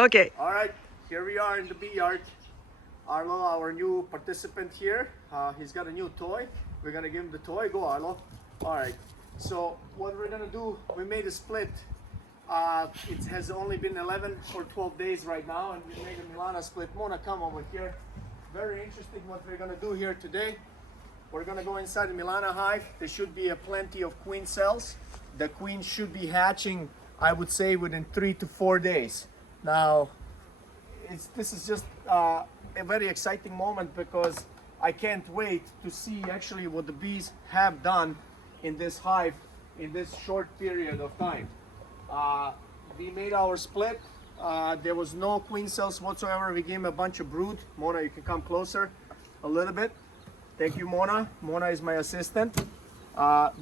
Okay. All right, here we are in the bee yard. Arlo, our new participant here, he's got a new toy. We're gonna give him the toy. Go, Arlo. All right. So what we're gonna do, we made a split. It has only been 11 or 12 days right now, and we made a Milana split. Mona, come over here. Very interesting what we're gonna do here today. We're gonna go inside the Milana hive. There should be plenty of queen cells. The queen should be hatching, I would say, within 3 to 4 days. Now, this is just a very exciting moment because I can't wait to see actually what the bees have done in this hive in this short period of time. We made our split. There was no queen cells whatsoever. We gave him a bunch of brood. Mona, you can come closer a little bit. Thank you, Mona. Mona is my assistant.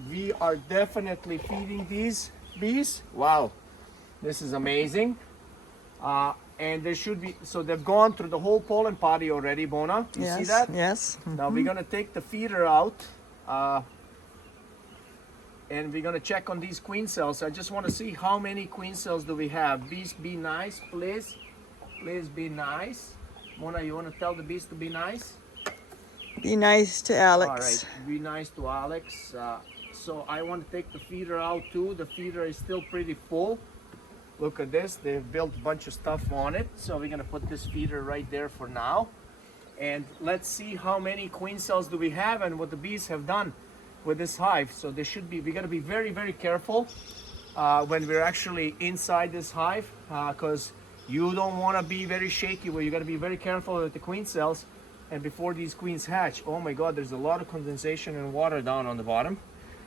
We are definitely feeding these bees. Wow, this is amazing. And there should be, so they've gone through the whole pollen potty already, Mona. You see that? Yes. Now we're gonna take the feeder out. And we're gonna check on these queen cells. I just want to see how many queen cells do we have. Bees, be nice, please. Please be nice. Mona, you want to tell the bees to be nice? Be nice to Alex. All right, be nice to Alex. So I want to take the feeder out too. The feeder is still pretty full. Look at this, they've built a bunch of stuff on it. So we're gonna put this feeder right there for now. And let's see how many queen cells do we have and what the bees have done with this hive. So there should be, we gotta be very, very careful when we're actually inside this hive because you don't wanna be very shaky where you gotta be very careful with the queen cells. And before these queens hatch, oh my God, there's a lot of condensation and water down on the bottom.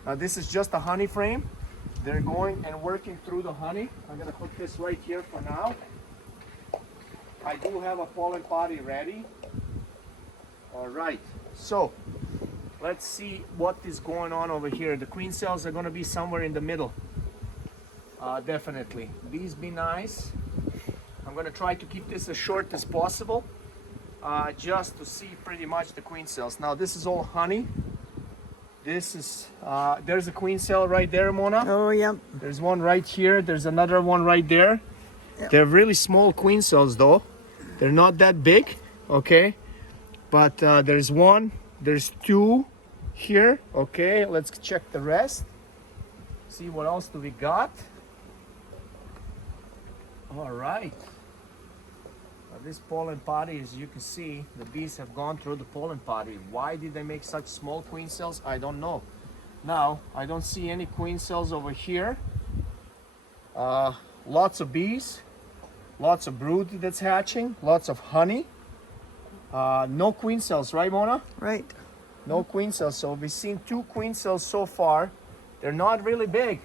Now this is just a honey frame. They're going and working through the honey. I'm gonna put this right here for now. I do have a pollen potty ready. All right, so let's see what is going on over here. The queen cells are gonna be somewhere in the middle. Definitely. Bees, be nice. I'm gonna try to keep this as short as possible. Just to see pretty much the queen cells. Now this is all honey. This is, there's a queen cell right there, Mona. Oh, yep. There's one right here. There's another one right there. Yep. They're really small queen cells though. They're not that big, okay? But there's one, there's two here. Okay, let's check the rest. See what else do we got. All right. This pollen potty, as you can see, the bees have gone through the pollen potty. Why did they make such small queen cells? I don't know. Now, I don't see any queen cells over here. Lots of bees, lots of brood that's hatching, lots of honey. No queen cells, right, Mona? Right. No queen cells. So we've seen 2 queen cells so far. They're not really big.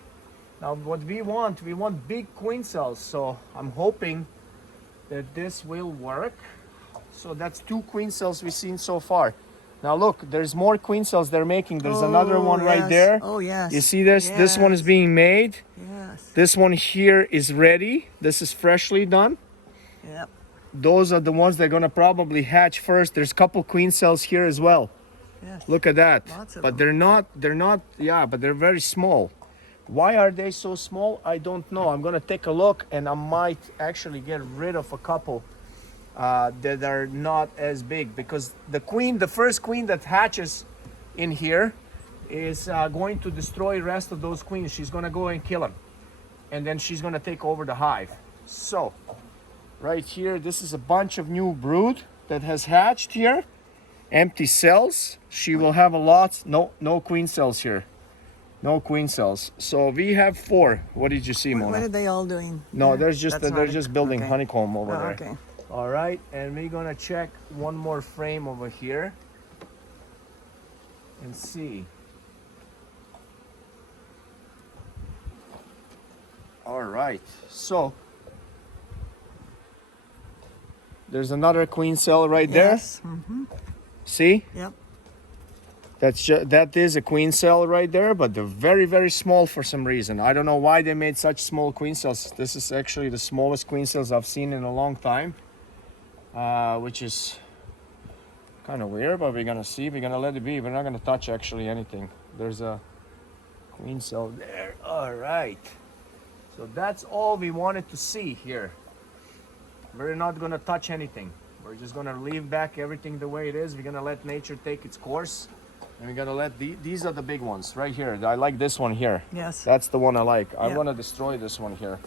Now, what we want big queen cells. So I'm hoping that this will work. So that's 2 queen cells we've seen so far. Now look, there's more queen cells they're making. There's another one right there. Oh, yes. You see this? Yes. This one is being made. Yes. This one here is ready. This is freshly done. Yep. Those are the ones that are gonna probably hatch first. There's a couple queen cells here as well. Yes. Look at that. Lots of But them. they're not, yeah, but they're very small. Why are they so small? I don't know. I'm gonna take a look and I might actually get rid of a couple that are not as big because the first queen that hatches in here is going to destroy the rest of those queens. She's gonna go and kill them. And then she's gonna take over the hive. So, right here, this is a bunch of new brood that has hatched here. Empty cells. She will have a lot, no queen cells here. No queen cells. So we have 4. What did you see, Mona? What are they all doing? No, there? there's just That's they're not just building okay. honeycomb over Oh, there. okay. All right, and we're gonna check one more frame over here and see. All right, so there's another queen cell right Yes. there. See? Yep. That is a queen cell right there, but they're very, very small for some reason. I don't know why they made such small queen cells. This is actually the smallest queen cells I've seen in a long time, which is kind of weird, but we're gonna see. We're gonna let it be. We're not gonna touch actually anything. There's a queen cell there. All right. So that's all we wanted to see here. We're not gonna touch anything. We're just gonna leave back everything the way it is. We're gonna let nature take its course. And we're gonna let these are the big ones right here. I like this one here. Yes. That's the one I like. I Yeah. wanna destroy this one here.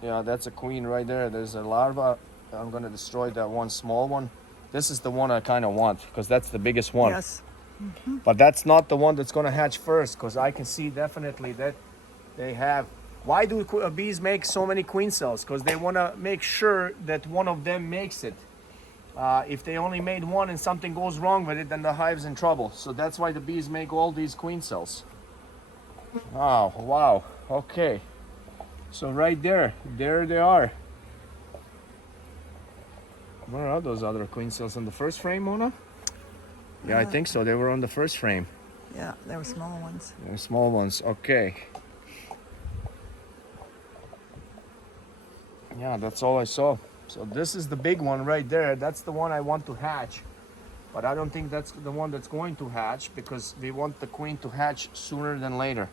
Yeah, that's a queen right there. There's a larva. I'm gonna destroy that one small one. This is the one I kind of want because that's the biggest one. Yes. But that's not the one that's gonna hatch first because I can see definitely that they have. Why do bees make so many queen cells? Because they wanna make sure that one of them makes it. If they only made one and something goes wrong with it, then the hive's in trouble. So that's why the bees make all these queen cells. Oh, wow. Okay. So right there they are. Where are those other queen cells on the first frame, Mona? Yeah, I think so. They were on the first frame. Yeah, they were small ones. They're small ones. Okay. Yeah, that's all I saw. So this is the big one right there. That's the one I want to hatch. But I don't think that's the one that's going to hatch because we want the queen to hatch sooner than later.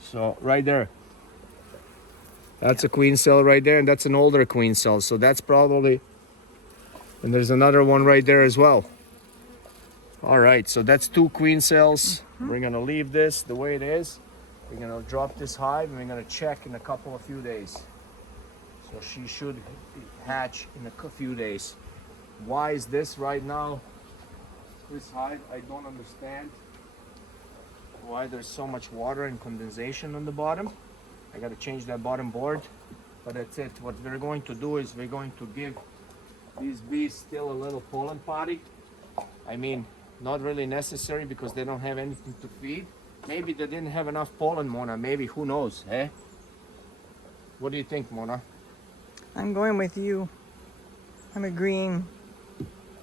So right there. That's a queen cell right there, and that's an older queen cell. So that's probably, and there's another one right there as well. All right, so that's 2 queen cells. We're gonna leave this the way it is. We're gonna drop this hive and we're gonna check in a few days. So she should hatch in a few days. Why is this right now? This hive, I don't understand why there's so much water and condensation on the bottom. I got to change that bottom board, but that's it. What we're going to do is we're going to give these bees still a little pollen potty. I mean, not really necessary because they don't have anything to feed. Maybe they didn't have enough pollen, Mona. Maybe, who knows, eh? What do you think, Mona? I'm going with you. I'm agreeing.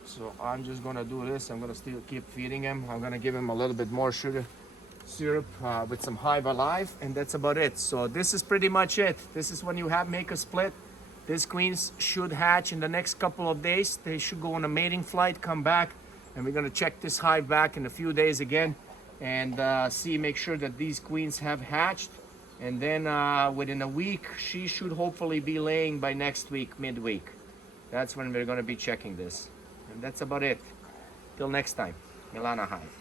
So I'm just gonna do this. I'm gonna still keep feeding him. I'm gonna give him a little bit more sugar syrup with some Hive Alive, and that's about it. So this is pretty much it. This is when you make a split. These queens should hatch in the next couple of days. They should go on a mating flight, come back, and we're gonna check this hive back in a few days again and make sure that these queens have hatched. And then within a week, she should hopefully be laying by next week, midweek. That's when we're gonna be checking this. And that's about it. Till next time, Milana Hive.